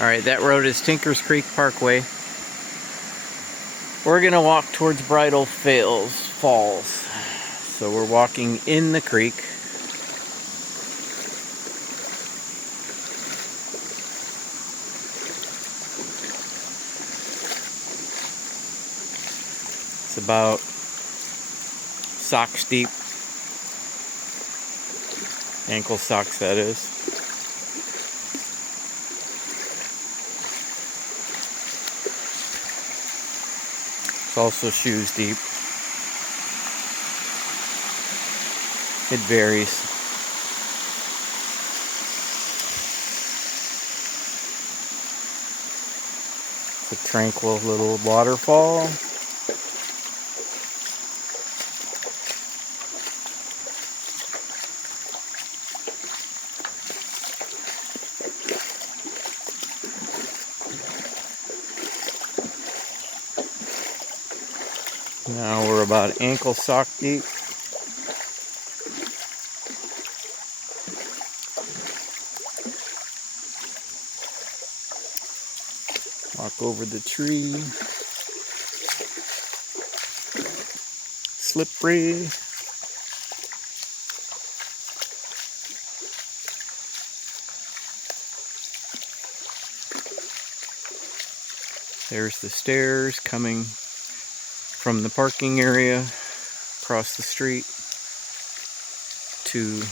Alright, that road is Tinker's Creek Parkway. We're gonna walk towards Bridal Falls. So we're walking in the creek. It's about socks deep. Ankle socks, that is. It's also shoes deep. It varies. It's a tranquil little waterfall. Now we're about ankle sock deep. Walk over the tree. Slippery. There's the stairs coming from the parking area across the street to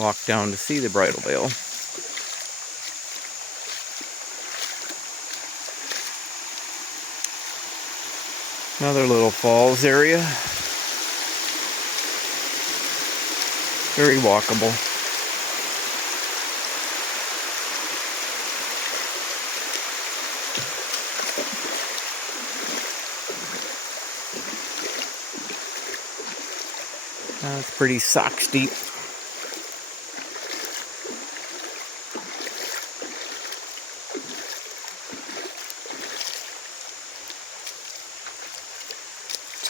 walk down to see the bridal veil. Another little falls area. Very walkable. It's pretty socks deep.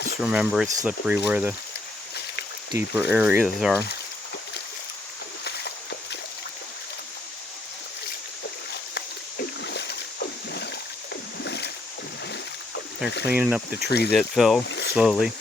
Just remember it's slippery where the deeper areas are. They're cleaning up the tree that fell slowly.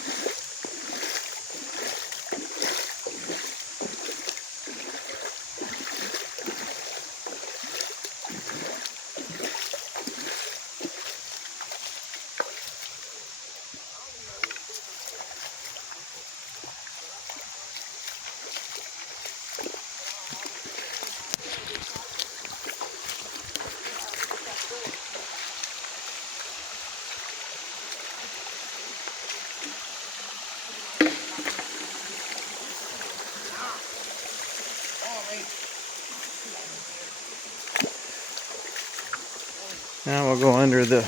Now we'll go under the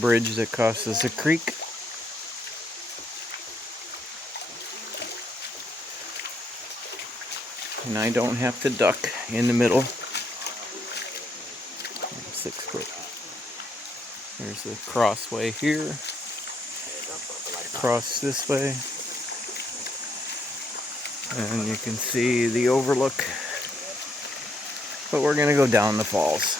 bridge that crosses the creek. And I don't have to duck in the middle. 6 foot. There's the crossway here. Cross this way. And you can see the overlook. But we're gonna go down the falls.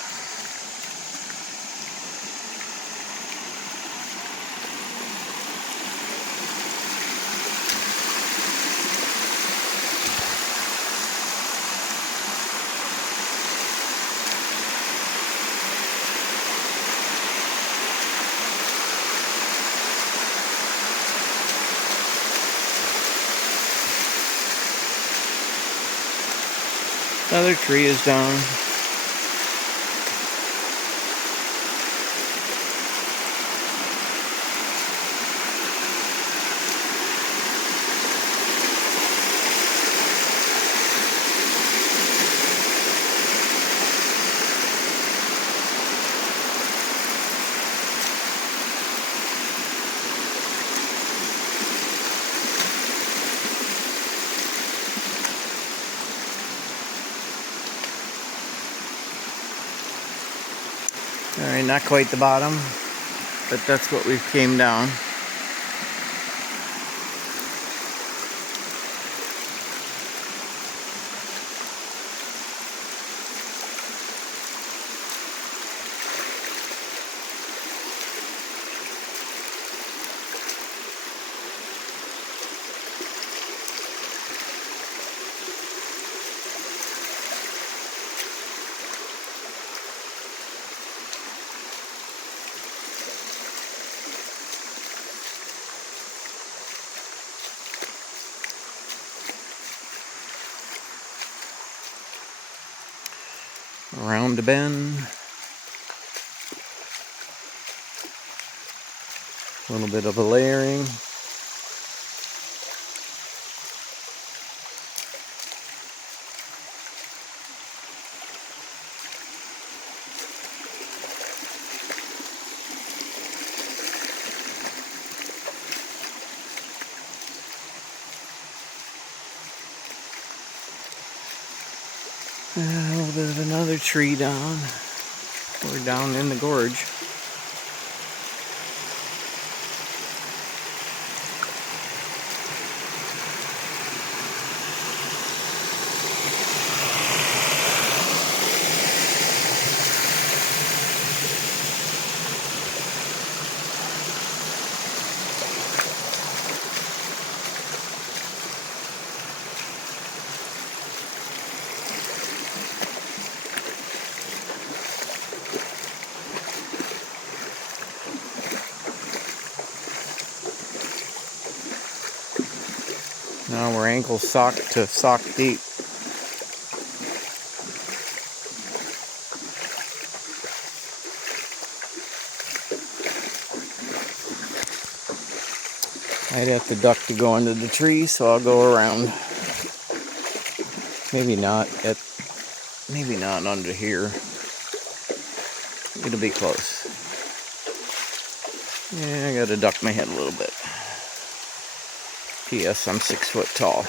Another tree is down. Alright, not quite the bottom, but that's what we've came down. around the bend. A little bit of a layering. A little bit of another tree down. We're down in the gorge. Now we're ankle sock to sock deep. I'd have to duck to go under the tree, so I'll go around. Maybe not under here. It'll be close. Yeah, I gotta duck my head a little bit. P.S. I'm 6 foot tall.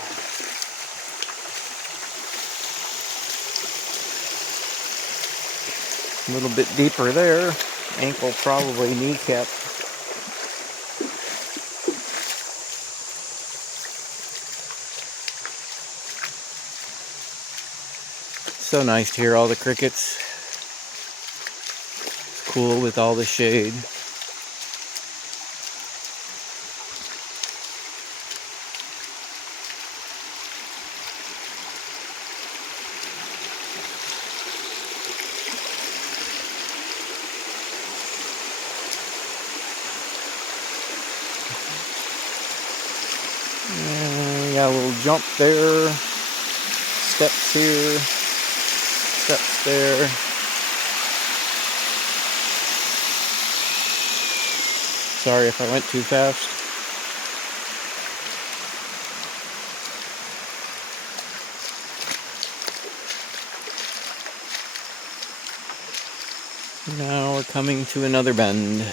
A little bit deeper there. Ankle, probably kneecap. So nice to hear all the crickets. It's cool with all the shade. And got a little jump there, steps here, steps there. Sorry if I went too fast. Now we're coming to another bend.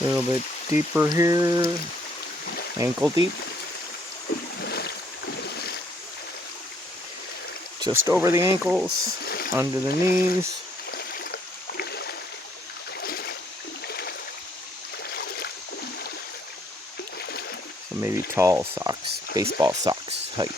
A little bit deeper here, ankle deep. Just over the ankles, under the knees. So maybe tall socks, baseball socks height.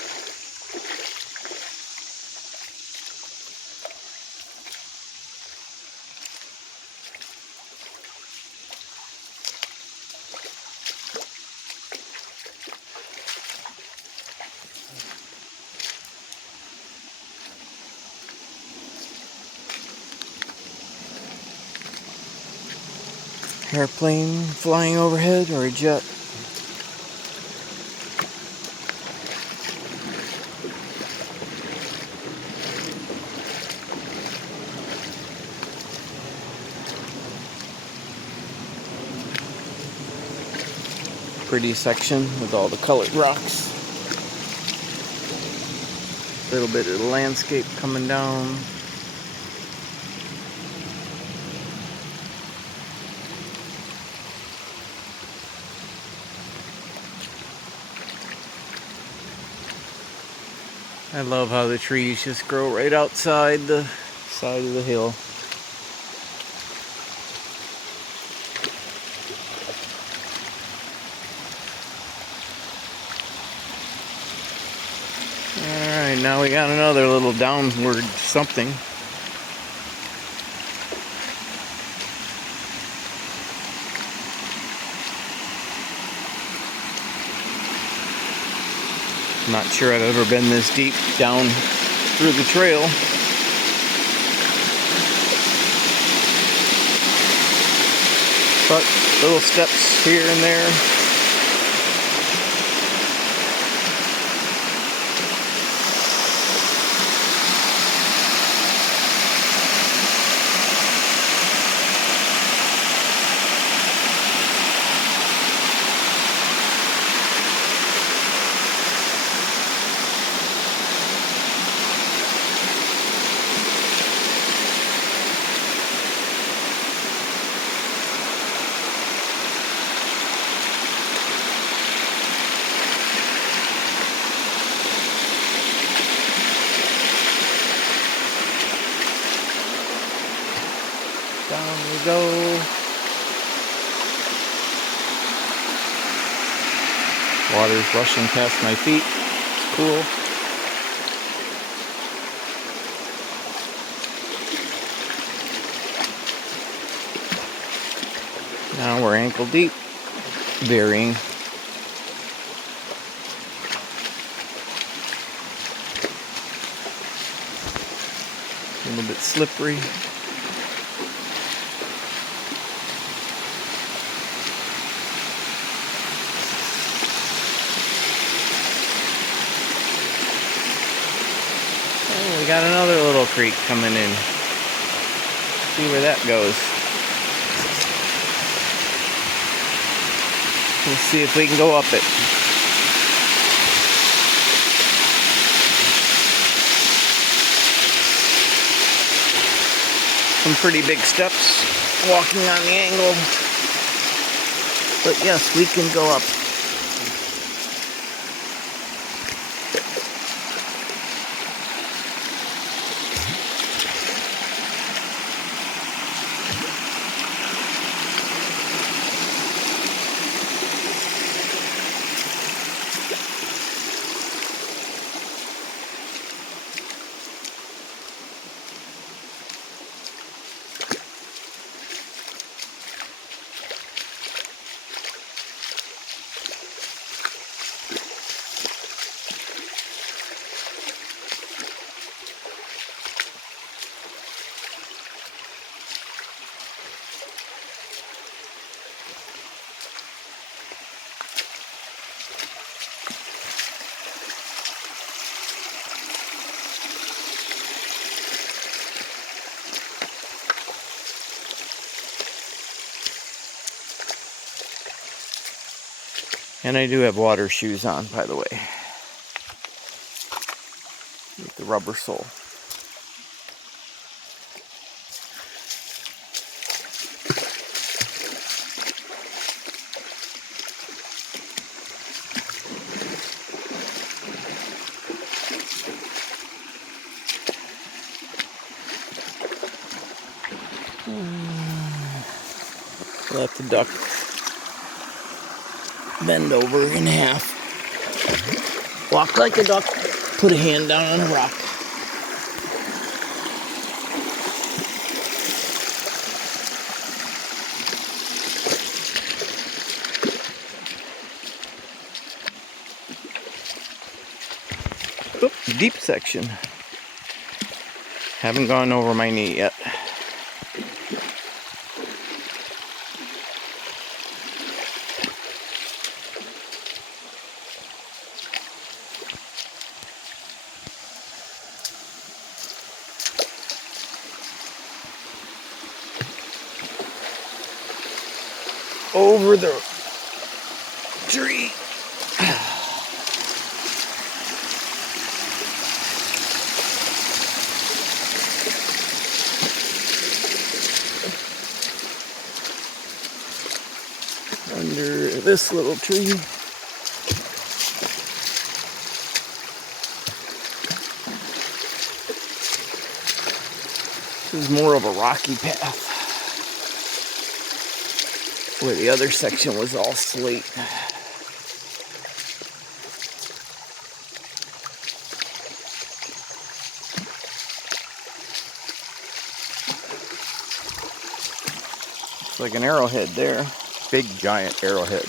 Airplane flying overhead or a jet. Pretty section with all the colored rocks. A little bit of the landscape coming down. I love how the trees just grow right outside the side of the hill. Alright, now we got another little downward something. Not sure I've ever been this deep down through the trail. But little steps here and there. Down we go. Water's rushing past my feet. It's cool. Now we're ankle deep, varying. A little bit slippery. Oh, we got another little creek coming in. See where that goes. Let's see if we can go up it. Some pretty big steps walking on the angle. But yes, we can go up. And I do have water shoes on, by the way, with the rubber sole. Let the duck bend over in half. Walk like a duck. Put a hand down on a rock. Oop, deep section. Haven't gone over my knee yet. Over the tree. Under this little tree. This is more of a rocky path, where the other section was all slate. It's like an arrowhead there. Big giant arrowhead.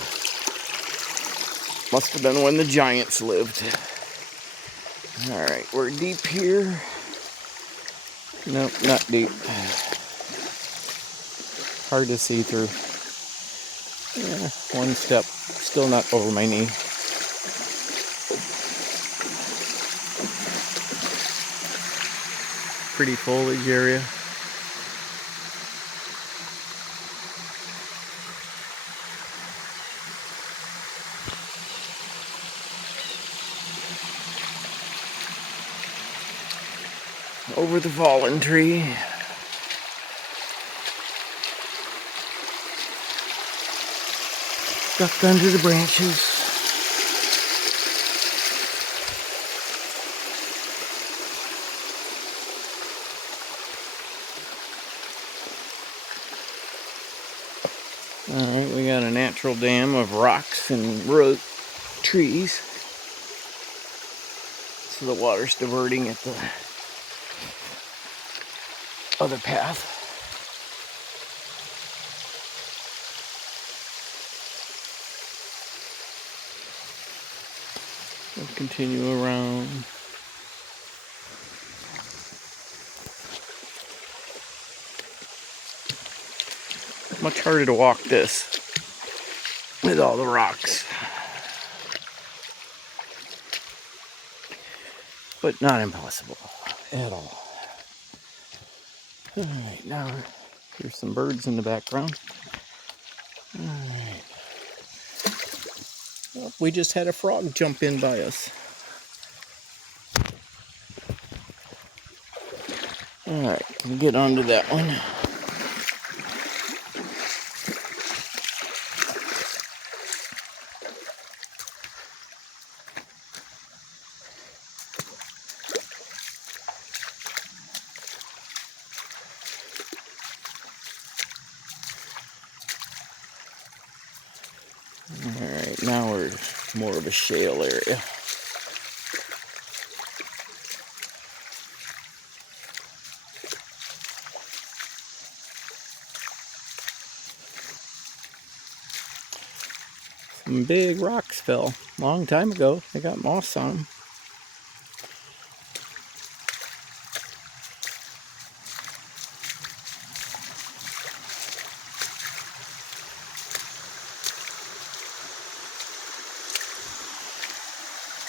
Must have been when the giants lived. Alright, we're deep here. Nope, not deep. Hard to see through. Yeah, one step, still not over my knee. Pretty foliage area. Over the fallen tree. Ducked under the branches. Alright, we got a natural dam of rocks and root trees. So the water's diverting at the other path. We'll continue around. Much harder to walk this with all the rocks. But not impossible at all. Alright, now here's some birds in the background. Alright. Well, we just had a frog jump in by us. Alright, we'll get onto that one. Alright, now we're more of a shale area. Some big rocks fell a long time ago. They got moss on them.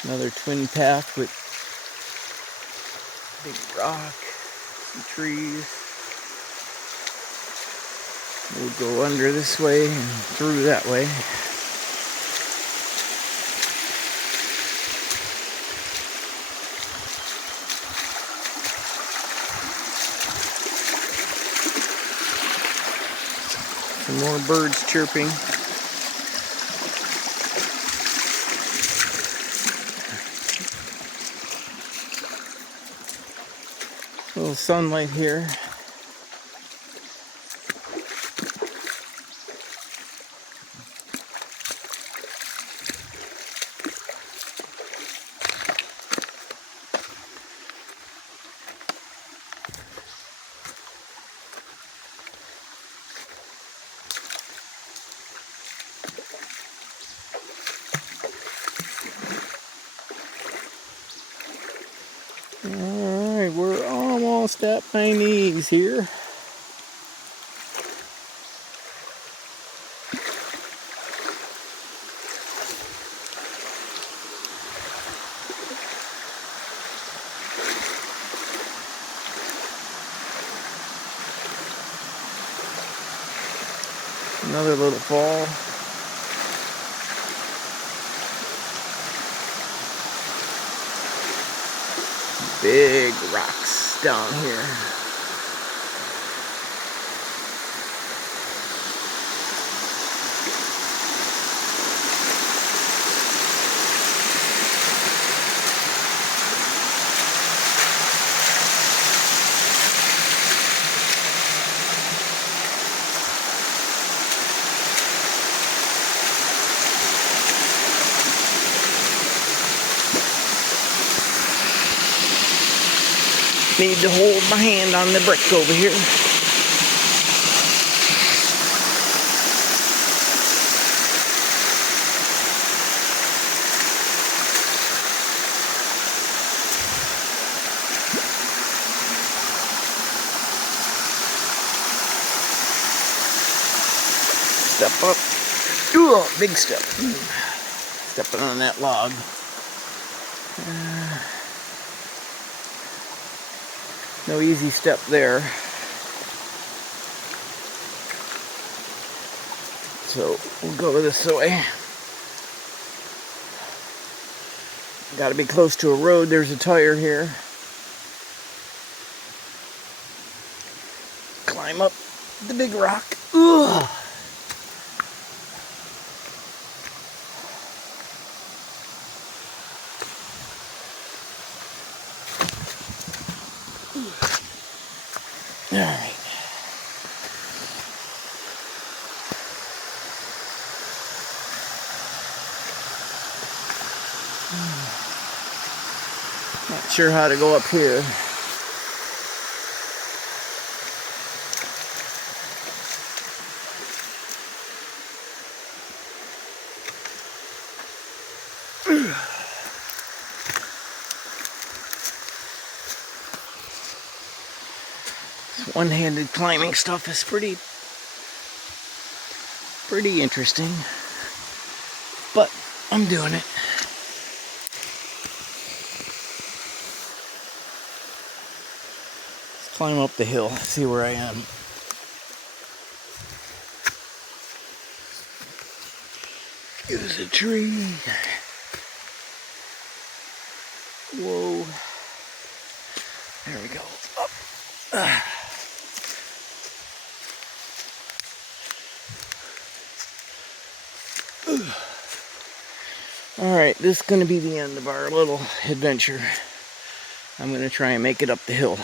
Another twin path with big rock, some trees. We'll go under this way and through that way. Some more birds chirping. A little sunlight here. Alright, we're almost at my knees here. Another little fall. Big rocks down here. Need to hold my hand on the brick over here. Step up. Ooh, big step. Stepping on that log. No easy step there. So we'll go this way. Got to be close to a road. There's a tire here. Climb up the big rock. Ugh. All right. Not sure how to go up here. This one-handed climbing stuff is pretty interesting, but I'm doing it. Let's climb up the hill, see where I am. There's a tree. Whoa. There we go. Up. Alright, this is going to be the end of our little adventure. I'm going to try and make it up the hill.